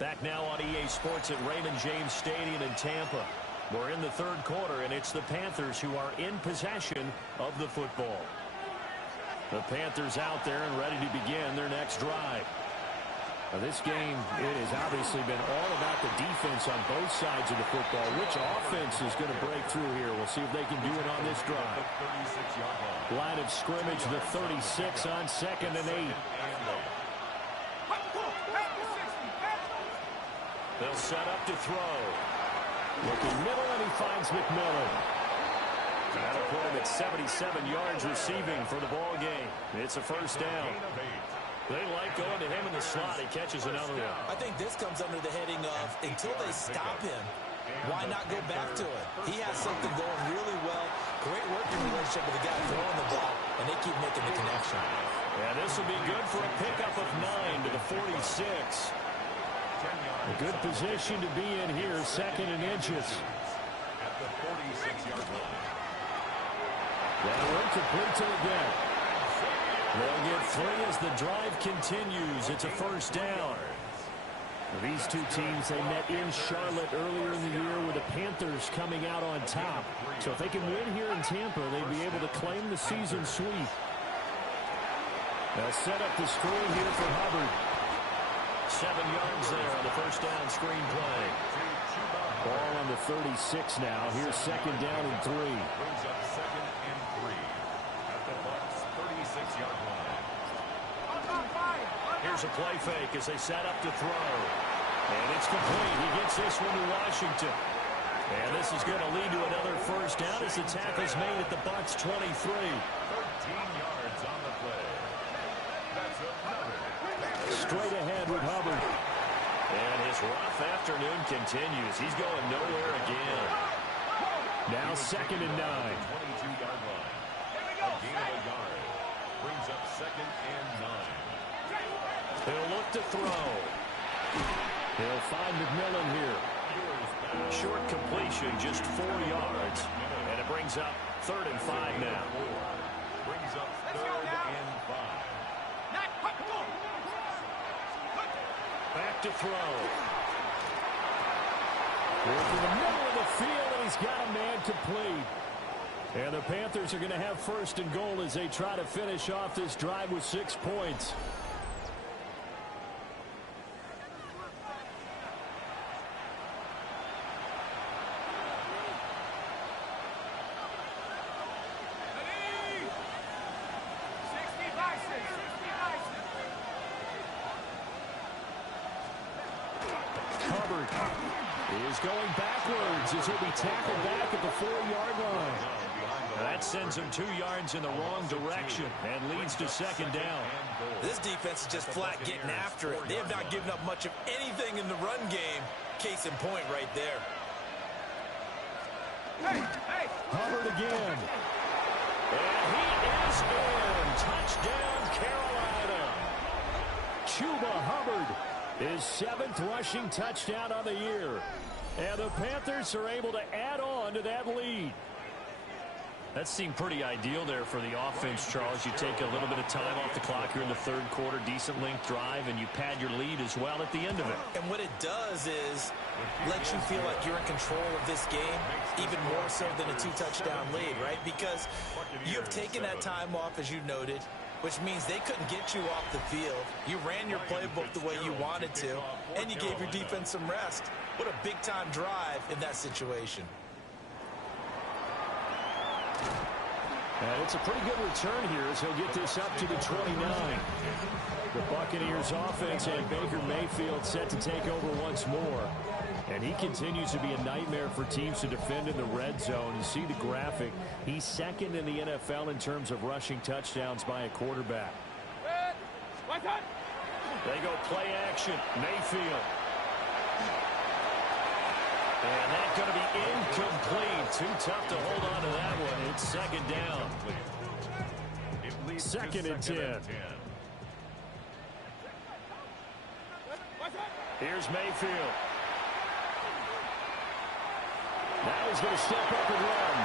Back now on EA Sports at Raymond James Stadium in Tampa. We're in the third quarter, and it's the Panthers who are in possession of the football. The Panthers out there and ready to begin their next drive. Now this game, it has obviously been all about the defense on both sides of the football. Which offense is going to break through here? We'll see if they can do it on this drive. Line of scrimmage, the 36 on 2nd and 8. They'll set up to throw. Looking middle, and he finds McMillan. That'll put him at 77 yards receiving for the ball game. It's a first down. They like going to him in the slot. He catches another one. I think this comes under the heading of until they stop him, why not go back to it? He has something going really well. Great working relationship with the guy throwing the ball, and they keep making the connection. Yeah, this will be good for a pickup of 9 to the 46. A good position to be in here, 2nd and inches. At the 46-yard line. That'll incomplete to again. They'll get 3 as the drive continues. It's a first down. These two teams, they met in Charlotte earlier in the year with the Panthers coming out on top. So if they can win here in Tampa, they'd be able to claim the season sweep. They'll set up the screen here for Hubbard. 7 yards there on the first down screen play. Ball on the 36 now. Here's 2nd down and 3. Brings up 2nd and 3 at the Bucs 36-yard line. Here's a play fake as they set up to throw. And it's complete. He gets this one to Washington. And this is going to lead to another first down as the tackle's made at the Bucs 23. 13 yards on the play. That's another. Straight ahead with Hubbard. And his rough afternoon continues. He's going nowhere again. Now 2nd and 9. 22-yard line. A gain of a yard. Brings up 2nd and 9. He'll look to throw. He'll find McMillan here. Short completion, just 4 yards. And it brings up 3rd and 5 now. Brings up 3rd and 5. Back to throw. Into the middle of the field, and he's got a man complete. And the Panthers are going to have 1st and goal as they try to finish off this drive with 6 points. Is going backwards as he'll be tackled back at the 4-yard line. That sends him 2 yards in the wrong direction and leads to 2nd down. This defense is just flat getting after it. They have not given up much of anything in the run game. Case in point right there. Hubbard again. And he is in. Touchdown, Carolina. Chuba Hubbard. His 7th rushing touchdown on the year. And the Panthers are able to add on to that lead. That seemed pretty ideal there for the offense, Charles. You take a little bit of time off the clock here in the 3rd quarter, decent length drive, and you pad your lead as well at the end of it. And what it does is let you feel like you're in control of this game, even more so than a 2-touchdown lead, right? Because you've taken that time off, as you noted, which means they couldn't get you off the field. You ran your playbook the way you wanted to, and you gave your defense some rest. What a big-time drive in that situation. And it's a pretty good return here as he'll get this up to the 29. The Buccaneers offense and Baker Mayfield set to take over once more. And he continues to be a nightmare for teams to defend in the red zone. You see the graphic. He's 2nd in the NFL in terms of rushing touchdowns by a quarterback. They go play action. Mayfield. And that's going to be incomplete. Too tough to hold on to that one. It's 2nd down. 2nd and 10. Here's Mayfield. Now he's going to step up and run.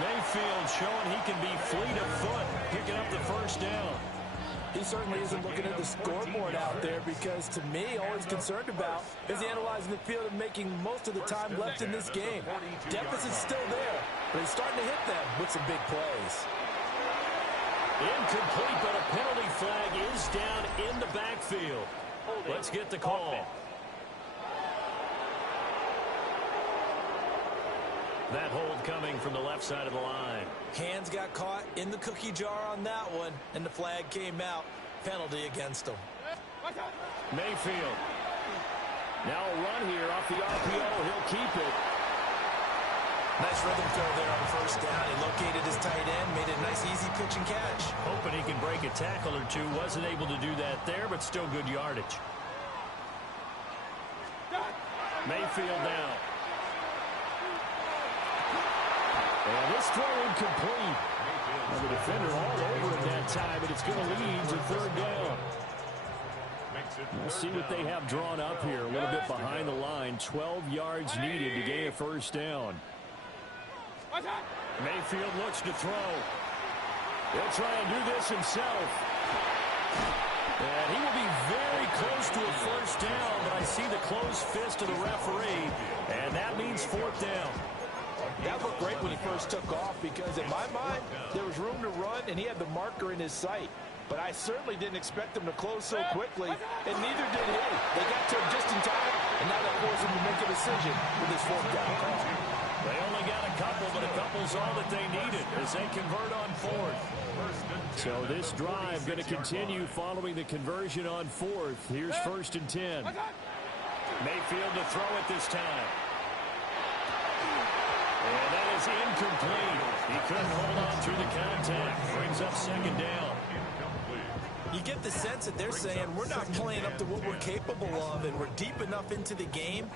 Mayfield showing he can be fleet of foot, picking up the first down. He certainly isn't looking at the scoreboard out there because, to me, all he's concerned about is analyzing the field and making most of the time left in this game. Deficit's still there, but he's starting to hit them with some big plays. Incomplete, but a penalty flag is down in the backfield. Let's get the call. That hold coming from the left side of the line. Hands got caught in the cookie jar on that one, and the flag came out. Penalty against him. Mayfield. Now a run here off the RPO. He'll keep it. Nice rhythm throw there on first down. He located his tight end, made a nice easy pitch and catch. Hoping he can break a tackle or two. Wasn't able to do that there, but still good yardage. Mayfield now. And this throw incomplete. And the defender all over it that time, but it's going to lead to third down. We'll see what they have drawn up here. A little bit behind the line. 12 yards needed to gain a first down. Mayfield looks to throw. He'll try and do this himself. And he will be very close to a first down, but I see the closed fist of the referee, and that means fourth down. That looked great when he first took off because, in my mind, there was room to run, and he had the marker in his sight. But I certainly didn't expect him to close so quickly, and neither did he. They got to him just in time, and now that forced him to make a decision with his fourth down call. They only got a couple, but a couple's all that they needed as they convert on fourth. So this drive going to continue following the conversion on fourth. Here's 1st and 10. Mayfield to throw it this time. And that is incomplete. He couldn't hold on through the contact. Brings up second down. You get the sense that they're saying we're not playing up to what we're capable of, and we're deep enough into the game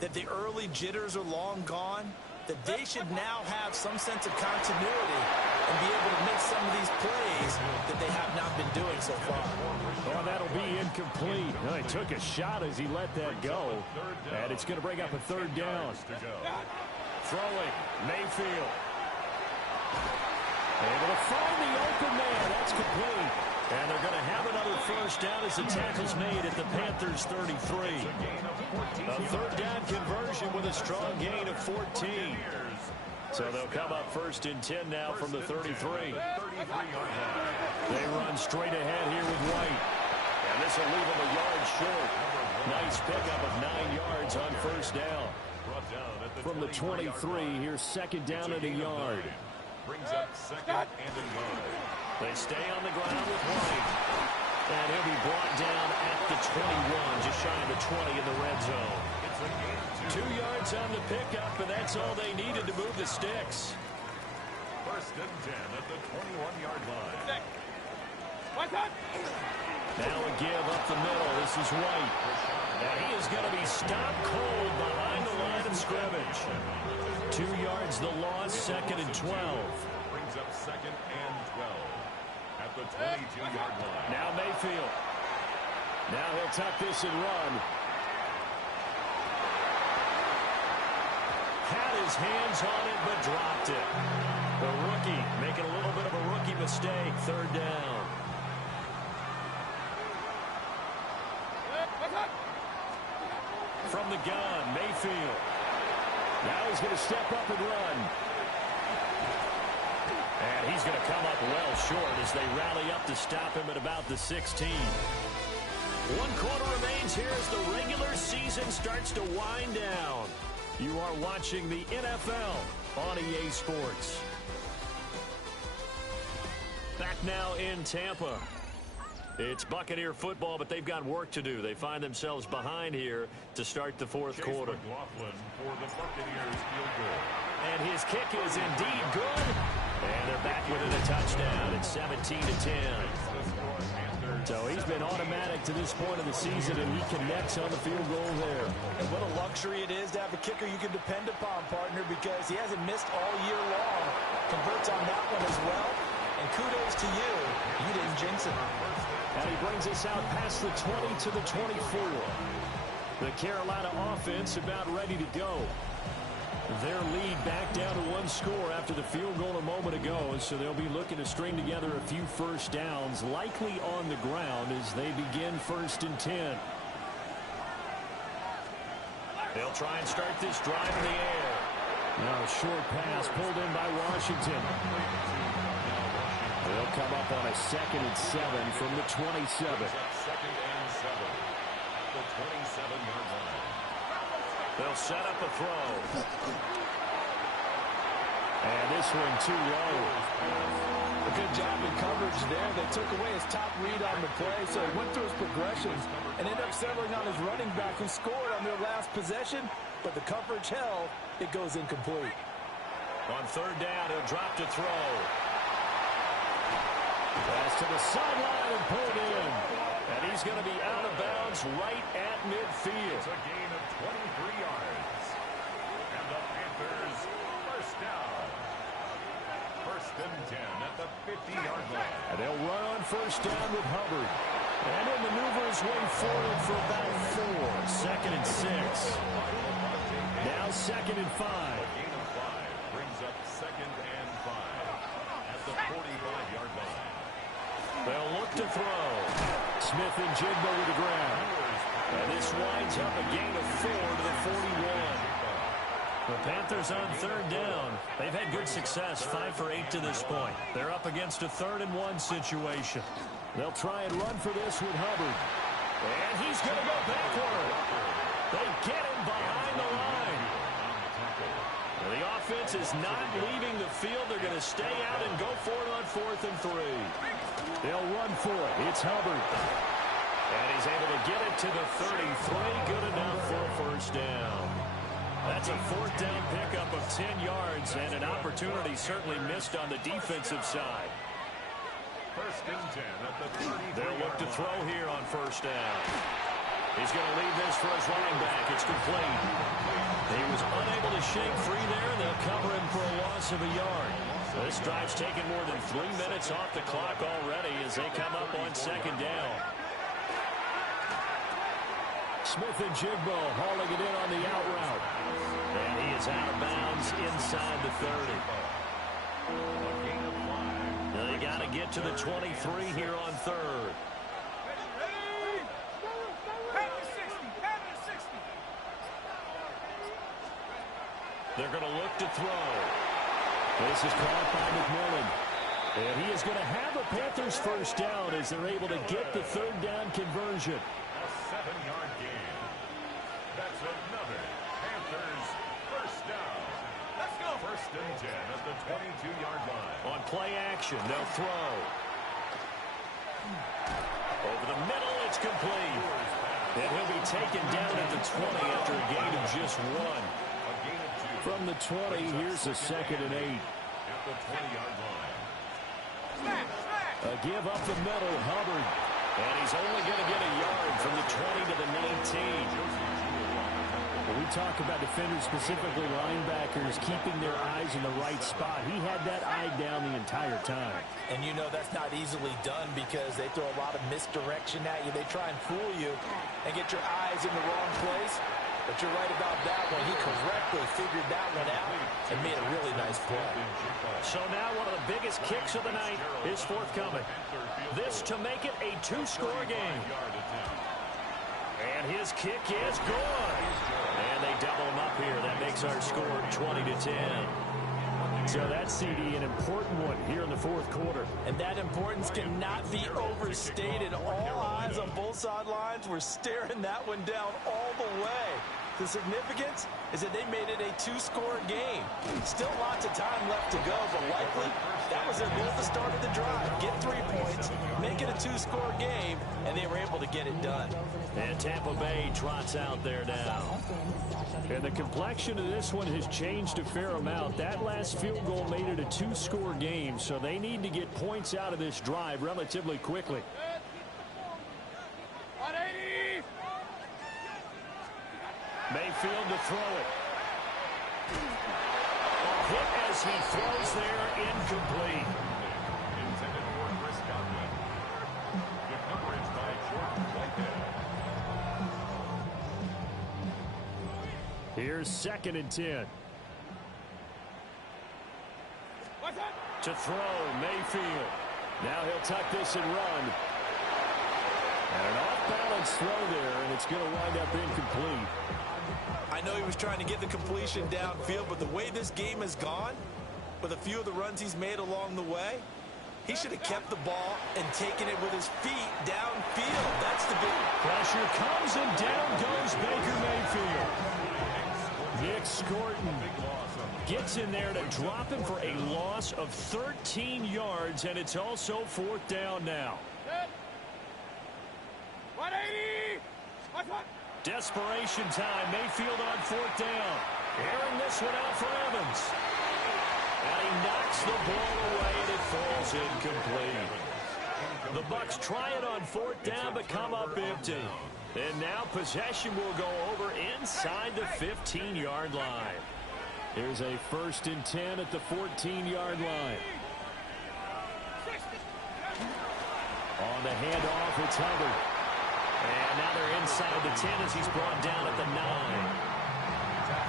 that the early jitters are long gone, that they should now have some sense of continuity and be able to make some of these plays that they have not been doing so far. Oh, that'll be incomplete. He took a shot as he let that go, and it's going to bring up a third down. Throwing, Mayfield. Able to find the open man. That's complete. And they're going to have another first down as the tackle's made at the Panthers 33. A third down conversion with a strong gain of 14. So they'll come up 1st and 10 now from the 33. They run straight ahead here with White. And this will leave them a yard short. Nice pickup of 9 yards on first down. From the 23, here's 2nd down and a yard. Brings up 2nd and a yard. They stay on the ground with White. And he'll be brought down at the 21, just shy of the 20 in the red zone. 2 yards on the pickup, and that's all they needed to move the sticks. 1st and 10 at the 21-yard line. Now a give up the middle. This is White. And he is going to be stopped cold behind the line of scrimmage. 2 yards the loss, 2nd and 12. Brings up 2nd and 12 at the 22-yard line. Now Mayfield. Now he'll tuck this and run. Had his hands on it, but dropped it. The rookie making a little bit of a rookie mistake. Third down. From the gun, Mayfield. Now he's going to step up and run. And he's going to come up well short as they rally up to stop him at about the 16. 1 quarter remains here as the regular season starts to wind down. You are watching the NFL on EA Sports. Back now in Tampa. It's Buccaneer football, but they've got work to do. They find themselves behind here to start the 4th quarter. McLaughlin for the Buccaneers field goal. And his kick is indeed good. And they're back within a touchdown. It's 17-10. So he's been automatic to this point of the season, and he connects on the field goal there. And what a luxury it is to have a kicker you can depend upon, partner, because he hasn't missed all year long. Converts on that one as well. And kudos to you. You didn't jinx it. And he brings us out past the 20 to the 24. The Carolina offense about ready to go. Their lead back down to one score after the field goal a moment ago, so they'll be looking to string together a few first downs, likely on the ground as they begin 1st and 10. They'll try and start this drive in the air. Now a short pass pulled in by Washington. They'll come up on a 2nd and 7 from the 27. 2nd and 7. The 27-yard line. They'll set up a throw. And this one too low. A good job in coverage there. They took away his top read on the play, so he went through his progressions and ended up settling on his running back who scored on their last possession, but the coverage held. It goes incomplete. On 3rd down, he'll drop to throw. Pass to the sideline and pulled in. And he's going to be out of bounds right at midfield. It's a gain of 23 yards. And the Panthers first down. 1st and 10 at the 50-yard line. And they'll run on 1st down with Hubbard. And he'll maneuver his way forward for about 4. 2nd and 6. Now 2nd and 5. Gain of 5 brings up 2nd and 5 at the 45-yard line. They'll look to throw. Smith and Jigba with the ground. And this winds up a gain of 4 to the 41. The Panthers on 3rd down. They've had good success, 5 for 8 to this point. They're up against a 3rd and 1 situation. They'll try and run for this with Hubbard. And he's going to go backward. They get him behind the line. The offense is not leaving the field. They're going to stay out and go for it on 4th and 3. They'll run for it. It's Hubbard. And he's able to get it to the 33. Good enough for a 1st down. That's a 4th down pickup of 10 yards and an opportunity certainly missed on the defensive side. 1st and 10 at the 33. They'll look to throw here on 1st down. He's going to leave this for his running back. It's complete. He was unable to shake free there. They'll cover him for a loss of a yard. This drive's taken more than 3 minutes off the clock already as they come up on 2nd down. Smith and Jigba hauling it in on the out route. And he is out of bounds inside the 30. They got to get to the 23 here on 3rd. They're going to look to throw. This is caught by McMillan. And he is going to have a Panthers 1st down as they're able to get the 3rd down conversion. A 7-yard gain. That's another Panthers 1st down. Let's go. 1st and 10 at the 22-yard line. On play action, they'll throw. Over the middle, it's complete. And he'll be taken down at the 20 after a gain of just 1. From the 20, here's a 2nd and 8. At the 20-yard line. A give up the middle, Hubbard. And he's only going to get a yard from the 20 to the 19. When we talk about defenders, specifically linebackers, keeping their eyes in the right spot, he had that eye down the entire time. And you know that's not easily done because they throw a lot of misdirection at you. They try and fool you and get your eyes in the wrong place. But you're right about that one. He correctly figured that one out and made a really nice play. So now one of the biggest kicks of the night is forthcoming. This to make it a 2-score game. And his kick is good. And they double him up here. That makes our score 20-10. So that's, CD, an important one here in the 4th quarter. And that importance cannot be overstated. All eyes on both sidelines were staring that one down all the way. The significance is that they made it a 2-score game. Still lots of time left to go, but likely that was their goal at the start of the drive. Get 3 points, make it a 2-score game, and they were able to get it done. And Tampa Bay trots out there now. And the complexion of this one has changed a fair amount. That last field goal made it a 2-score game, so they need to get points out of this drive relatively quickly. Mayfield to throw it. A hit as he throws there, incomplete. Intended for Chris Godwin. The coverage by Jordan Whitehead. Here's 2nd and 10. To throw, Mayfield. Now he'll tuck this and run. And an off-balance throw there, and it's going to wind up incomplete. I know he was trying to get the completion downfield, but the way this game has gone, with a few of the runs he's made along the way, he should have kept the ball and taken it with his feet downfield. That's the big... Pressure comes, and down goes Baker Mayfield. Nick Scorton gets in there to drop him for a loss of 13 yards, and it's also 4th down now. 180! Desperation time. Mayfield on 4th down. Airing this one out for Evans. And he knocks the ball away, and it falls incomplete. The Bucs try it on 4th down, but come up empty. And now possession will go over inside the 15-yard line. Here's a 1st and 10 at the 14-yard line. On the handoff, it's Hubbard. And now they're inside the 10 as he's brought down at the 9.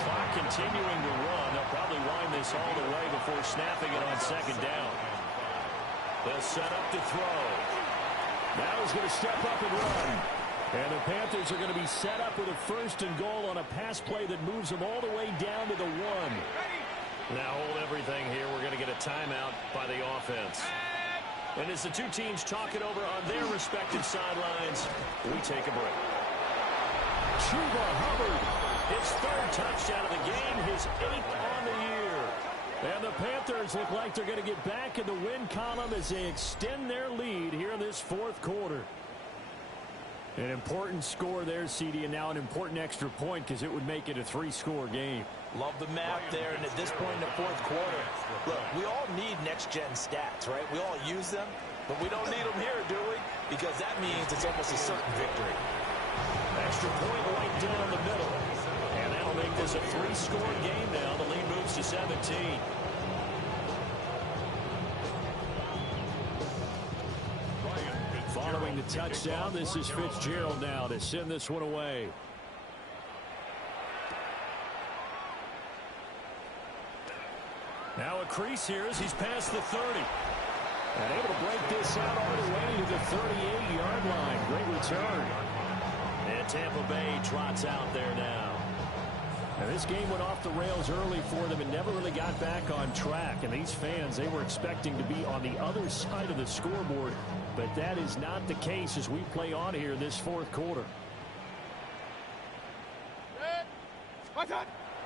Clock continuing to run. They'll probably wind this all the way before snapping it on 2nd down. They'll set up to throw. Now he's going to step up and run. And the Panthers are going to be set up with a 1st and goal on a pass play that moves them all the way down to the 1. Now hold everything here. We're going to get a timeout by the offense. And as the two teams talk it over on their respective sidelines, we take a break. Chuba Hubbard, his 3rd touchdown of the game, his 8th on the year. And the Panthers look like they're going to get back in the win column as they extend their lead here in this 4th quarter. An important score there, CD, and now an important extra point because it would make it a 3-score game. Love the map there, and at this point in the 4th quarter, look, we all need next-gen stats, right? We all use them, but we don't need them here, do we? Because that means it's almost a certain victory. Extra point right down the middle. And that'll make this a 3-score game now. The lead moves to 17. Following the touchdown, this is Fitzgerald now to send this one away. Now a crease here as he's past the 30. And able to break this out all the way to the 38-yard line. Great return. And Tampa Bay trots out there now. And this game went off the rails early for them and never really got back on track. And these fans, they were expecting to be on the other side of the scoreboard. But that is not the case as we play on here in this 4th quarter.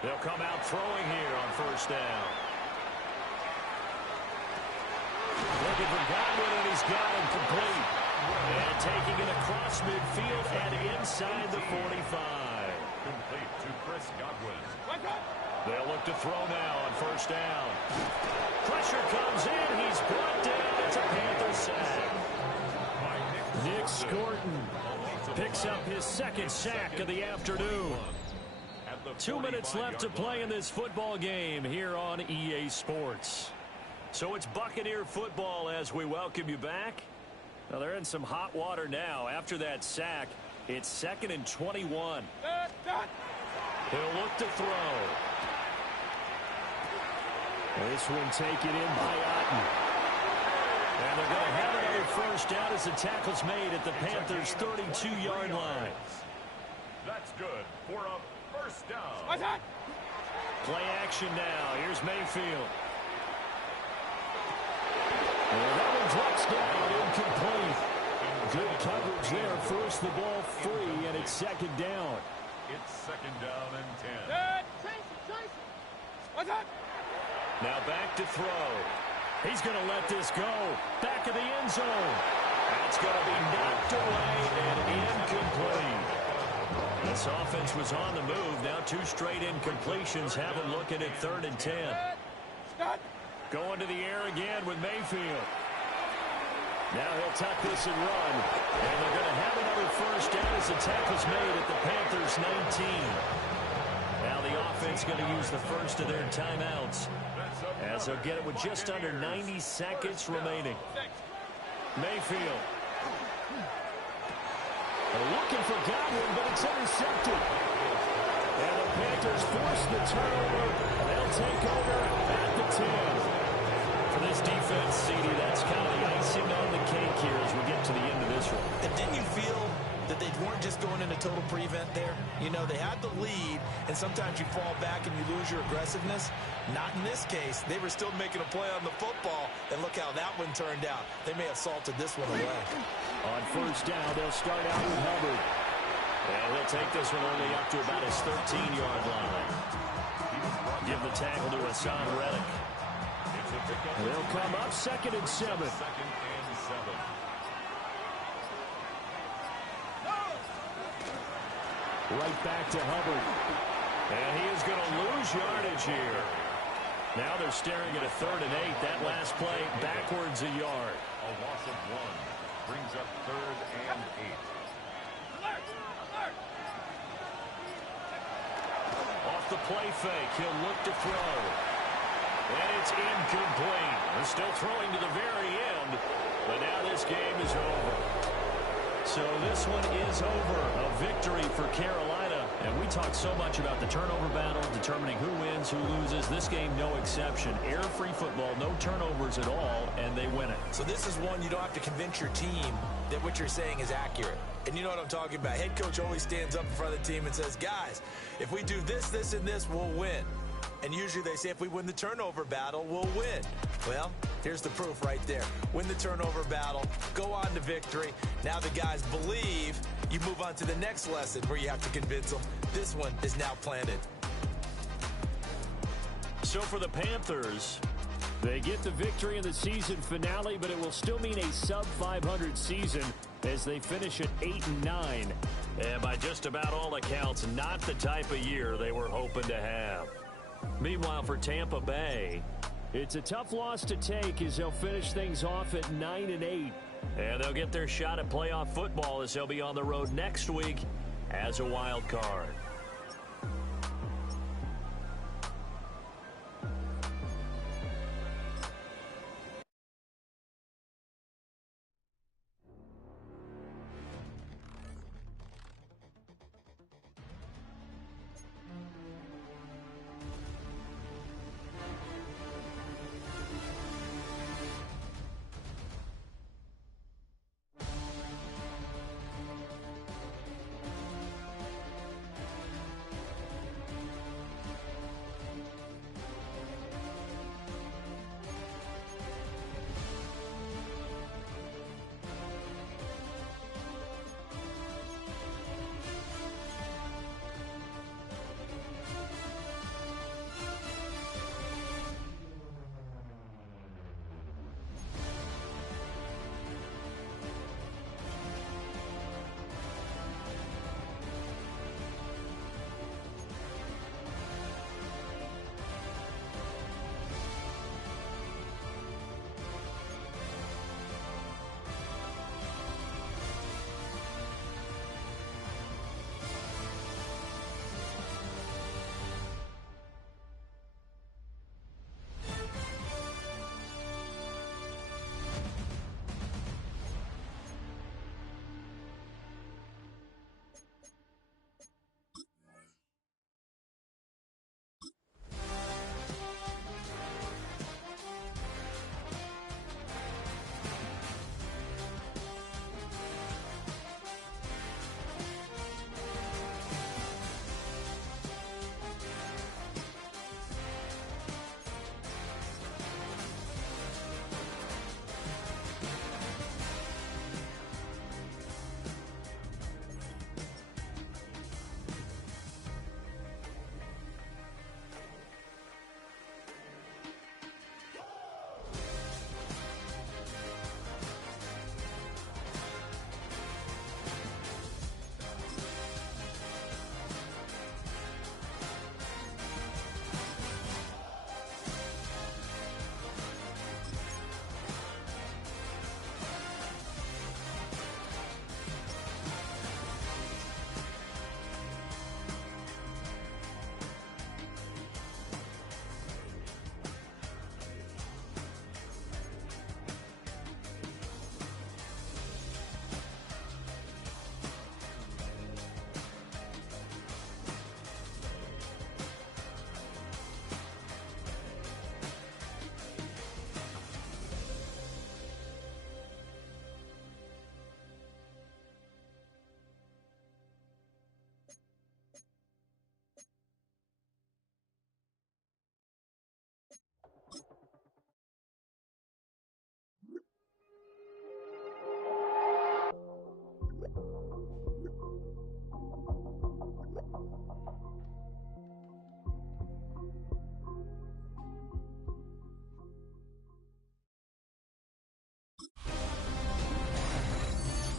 They'll come out throwing here on 1st down. Looking for Godwin, and he's got him complete. And taking it across midfield and inside the 45. Complete to Chris Godwin. They'll look to throw now on 1st down. Pressure comes in. He's brought down. It's a Panther sack. Nick Scorton picks up his 2nd sack of the afternoon. 2 minutes left to play in this football game here on EA Sports. So it's Buccaneer football as we welcome you back. Now they're in some hot water now. After that sack, it's 2nd and 21. He'll look to throw. This one taken in by Outage. And they're going to have another 1st down as the tackle's made at the Panthers' 32-yard line. That's good for a 1st down. Play action now. Here's Mayfield. And that one drops down, incomplete. Good coverage there. Force the ball free, and it's 2nd down. It's 2nd down and 10. Now back to throw. He's going to let this go. Back of the end zone. That's going to be knocked away and incomplete. This offense was on the move. Now 2 straight incompletions have them looking at 3rd and 10. Going to the air again with Mayfield. Now he'll tuck this and run. And they're going to have another 1st down as the tackle's made at the Panthers' 19. Now the offense going to use the first of their timeouts as they'll get it with just under 90 seconds remaining. Mayfield. They're looking for Godwin, but it's intercepted. And the Panthers force the turnover. They'll take over at the 10. For this defense, CD, that's kind of the icing on the cake here as we get to the end of this one. And didn't you feel that they weren't just going into total prevent there? You know, they had the lead, and sometimes you fall back and you lose your aggressiveness. Not in this case. They were still making a play on the football, and look how that one turned out. They may have salted this one away. On first down, they'll start out with Hubbard. And he'll take this one only up to about his 13-yard line. Give the tackle to Hassan Reddick. They'll come up 2nd and 7. Right back to Hubbard. And he is going to lose yardage here. Now they're staring at a 3rd and 8. That last play backwards a yard. A loss of 1 brings up 3rd and 8. Off the play fake, he'll look to throw. And it's incomplete. They're still throwing to the very end. But now this game is over. So this one is over. A victory for Carolina. And we talk so much about the turnover battle, determining who wins, who loses. This game, no exception. Error-free football, no turnovers at all, and they win it. So this is one you don't have to convince your team that what you're saying is accurate. And you know what I'm talking about. Head coach always stands up in front of the team and says, guys, if we do this, this, and this, we'll win. And usually they say if we win the turnover battle, we'll win. Well, here's the proof right there. Win the turnover battle, go on to victory. Now the guys believe. You move on to the next lesson where you have to convince them. This one is now planted. So for the Panthers, they get the victory in the season finale, but it will still mean a sub-500 season as they finish at 8-9. And by just about all accounts, not the type of year they were hoping to have. Meanwhile, for Tampa Bay, it's a tough loss to take as they'll finish things off at 9-8. And they'll get their shot at playoff football as they'll be on the road next week as a wild card.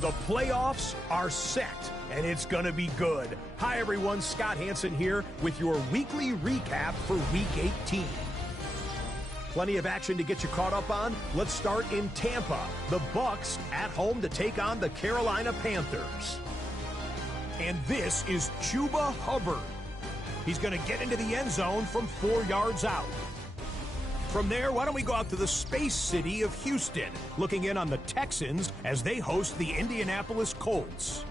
The playoffs are set, and it's going to be good. Hi, everyone. Scott Hansen here with your weekly recap for Week 18. Plenty of action to get you caught up on. Let's start in Tampa. The Bucs at home to take on the Carolina Panthers. And this is Chuba Hubbard. He's going to get into the end zone from 4 yards out. From there, why don't we go out to the space city of Houston, looking in on the Texans as they host the Indianapolis Colts.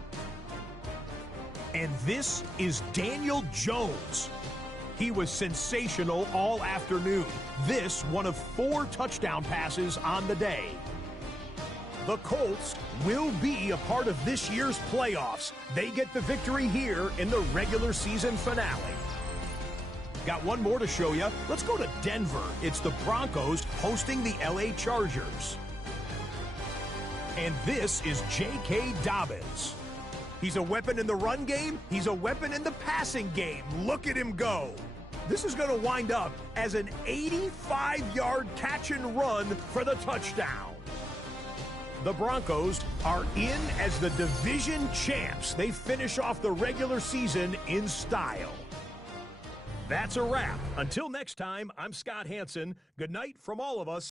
And this is Daniel Jones. He was sensational all afternoon. This one of 4 touchdown passes on the day. The Colts will be a part of this year's playoffs. They get the victory here in the regular season finale. Got one more to show you. Let's go to Denver. It's the Broncos hosting the LA Chargers. And this is J.K. Dobbins. He's a weapon in the run game. He's a weapon in the passing game. Look at him go. This is going to wind up as an 85-yard catch and run for the touchdown. The Broncos are in as the division champs. They finish off the regular season in style. That's a wrap. Until next time, I'm Scott Hansen. Good night from all of us